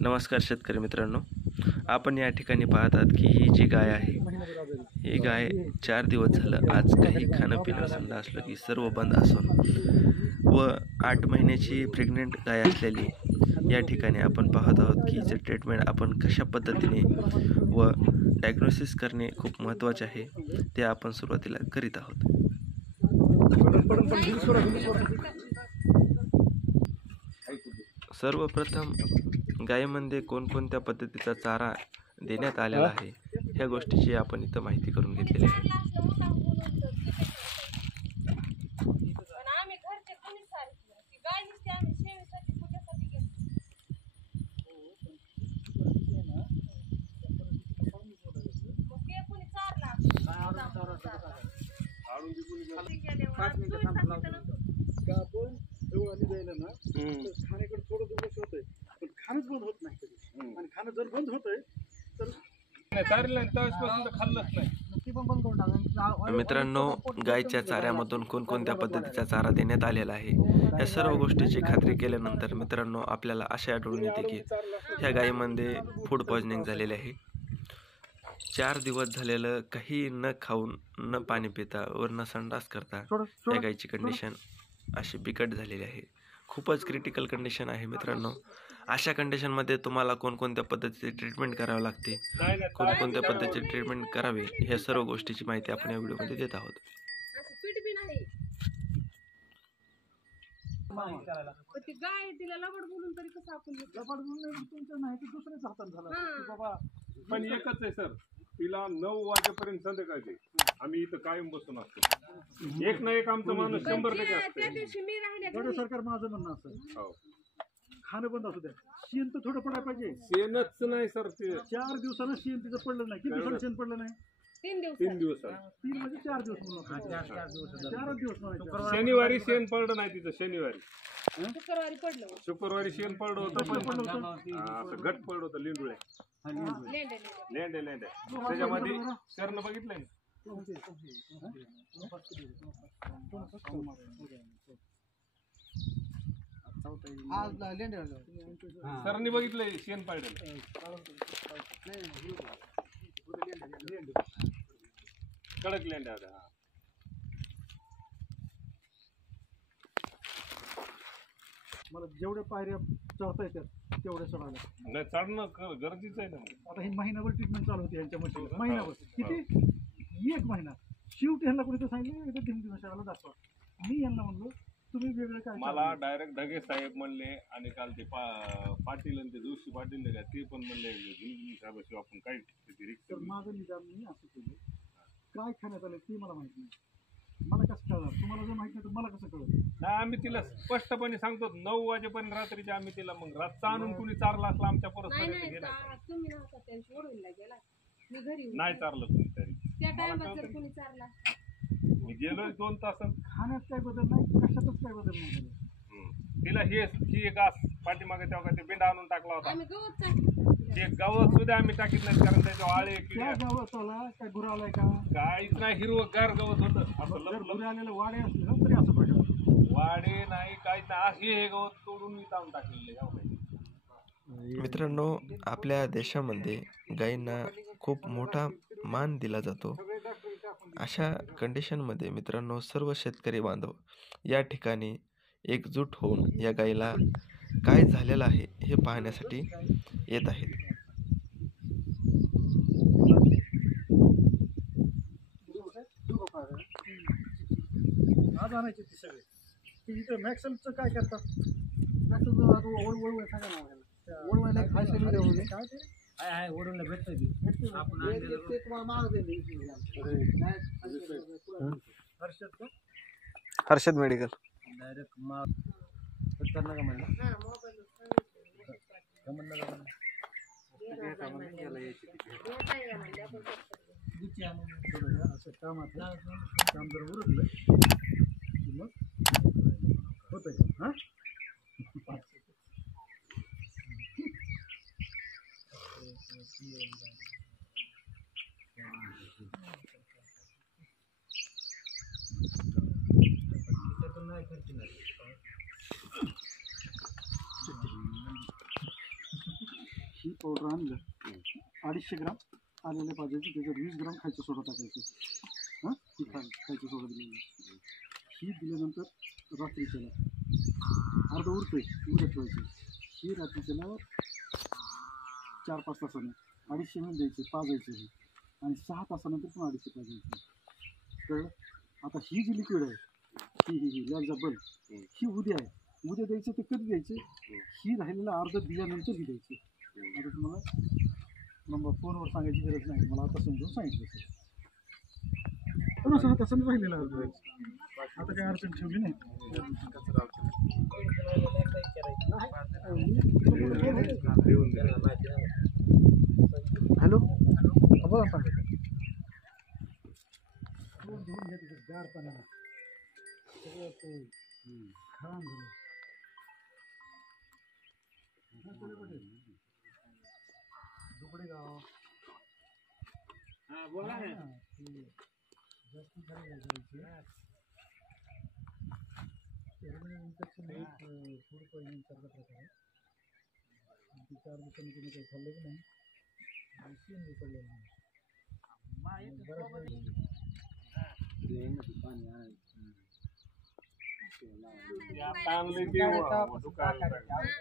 नमस्कार शेतकरी मित्रांनो, आपण या ठिकाणी पाहतात की ही जी गाय आहे, ही गाय 4 दिवस झालं आज काही खाणं पिणं संडासलं की सर्व बंद असून व 8 महिन्याची प्रेग्नंट गाय असलेली या ठिकाणी आपण पाहत आहोत की हिचे ट्रीटमेंट आपण कशा पद्धतीने व डायग्नोसिस करणे खूप महत्त्वाचे आहे, ते आपण सुरुवातीला करीत आहोत. सर्वप्रथम गायीमध्ये कोणकोणत्या पद्धतीचा चारा देण्यात आलेला आहे ह्या गोष्टीची आपण इथं माहिती करून घेतलेली आहे. खाण्याकडे थोडं दुर्लक्ष होतंय, पण खाणंच बंद होत नाही कधी. आणि खाणं जर बंद होतंय तर मित्रांनो, गायच्या चाऱ्यामधून कोणकोणत्या पद्धतीचा चारा देण्यात आलेला आहे या सर्व गोष्टीची खात्री केल्यानंतर मित्रांनो आपल्याला असे आढळून येते की ह्या गायीमध्ये फूड पॉइझनिंग झालेले आहे. 4 दिवस झालेलं काही न खाऊन, न पाणी पिता व न संडास करता त्या गायीची कंडिशन अशी बिकट झालेली आहे. खूपच क्रिटिकल कंडिशन आहे मित्रांनो. अशा कंडिशनमध्ये तुम्हाला कोणकोणत्या पद्धतीची ट्रीटमेंट करावी लागते, कोणकोणत्या पद्धतीची ट्रीटमेंट करावी ह्या सर्व गोष्टीची माहिती आपण या व्हिडिओमध्ये देत आहोत. पण एकच आहे सर, तिला 9 वाजेपर्यंत संध्याकाळचे आम्ही इथं कायम बसून असतो. एक ना एक आमचा माणूस 100% असतो. सरकार माझं म्हणणं असं खाणं बंद असू द्या, शेण तर थोडं पडायला पाहिजे. शेणच नाही सर, ते 4 दिवसानं शेण तिचं पडलं नाही. किती दिवसानं शेण पडलं नाही? 3 दिवस 3 म्हणजे 4 दिवस म्हणून 4 दिवस म्हणायचे. शनिवारी शेण पडलं नाही तिचं. शनिवारी शुक्रवारी पडलं, शुक्रवारी शेण पडलं होतं, पण असं घट पडलं होतं. लिंडुळे लेंडे त्याच्यामध्ये शरण बघितलंय सरनी बघितलंय शेण पडलेलं. कडक लेंड्या होत्या. मला जेवढ्या पायऱ्या चढता येतात तेवढ्या चढायला नाही, चढणं गरजेचं आहे ना. आता ही महिनाभर ट्रीटमेंट चालू होती यांच्या मशीनवर. महिनाभर किती? 1 महिना. शेवटी ह्यांना कोणी तर सांगितलं एकदा दिनदिवसाला दाखवा. मी यांना म्हणलो तुम्ही वेगळं काय. मला डायरेक्ट ढगे साहेब म्हणले आणि काल ते पाटील आणि ते जोशी पाटील नाही का, ते पण म्हणले साहेबाशिवाय आपण काय रिक्स. तर माझं निदान मी असं केलं, काय खाण्यात आलं ते मला माहित नाही. मला कसं कळणार? तुम्हाला जर माहित नाही तर मला कसं कळलं? नाही, आम्ही तिला स्पष्टपणे सांगतो 9 वाजेपर्यंत रात्रीच्या आम्ही तिला मग रातचा आणून कुणी चारला असला आमच्या परत नाही चारलं कुणी तरी. मी गेलोय 2 तास. खाण्यात काय बदल नाही, कशातच काय बदल नाही. तिला ही एक घास पाठीमागे तेव्हा ते बिंडा आणून टाकला होता. ते गवत सुद्धा आम्ही टाकीत नाही, कारण त्याच्या आळे काय गवत आला काय गुरावलाय का? काहीच नाही, हिरवगार गवत होतं. असं गुरे आलेलं वाडे असले ना तरी असं पाहिजे. वाडे नाही, काहीच नाही. हे गवत तोडून मी आणून टाकलेलं. मित्रांनो, आपल्या देशामध्ये गायींना खूप मोठा मान दिला जातो. अशा कंडिशनमध्ये मित्रांनो सर्व शेतकरी बांधव या ठिकाणी एकजूट होऊन या गायीला काय झालेलं आहे हे पाहण्यासाठी येत आहेत. आज आणायचे ते सगळे. ते इथं मॅक्सलचं काय करतात? मॅक्सल ओळवायला खायचं काय ते आहे ओढून भेटतोय. हर्षद मेडिकल डायरेक्ट करणार का म्हणलं असं काम जर उरकलं मग होतं का? हां ही पावडर आणलं 250 ग्राम आलेले पाहिजे, त्याच्यात 20 ग्राम खायचं सोडा टाकायचं. हां, ही खायचं सोडा दिलेलं. ही दिल्यानंतर रात्रीच्याला अर्ध उरतोय उद्या ठेवायचं. ही रात्रीच्याला 4-5 तासाने 250 ml द्यायचे, पाजायचे हे, आणि 6 तासानंतर पण 250 पाजायचे. कळलं? आता ही जी लिक्विड आहे ही लॅक्झाबल ही उद्या आहे. उद्या द्यायचं ते कधी द्यायचे? ही राहिलेला अर्ध दिल्यानंतर ही द्यायची. आता तुम्हाला फोनवर सांगायची गरज नाही, मला आता समजून सांगितलं सर. 6 तासानं राहिलेला अर्ध द्यायचं. आता काही अडचण ठेवली नाही. हॅलो, बोला सांगायचं. धुवून घ्या तिथे गार पाण्याला, सगळं ते घाण झालं. दुबडे गाव बोला ना, जास्त झालेलं जायचे इन्फेक्शन फूड पॉइझनिंग सारखा प्रकार आहे. 4 दिवसांनी तुम्ही काही खाल्लं की नाही, सीएनजी पडलेलं नाही. आता आणलंय ते दुकान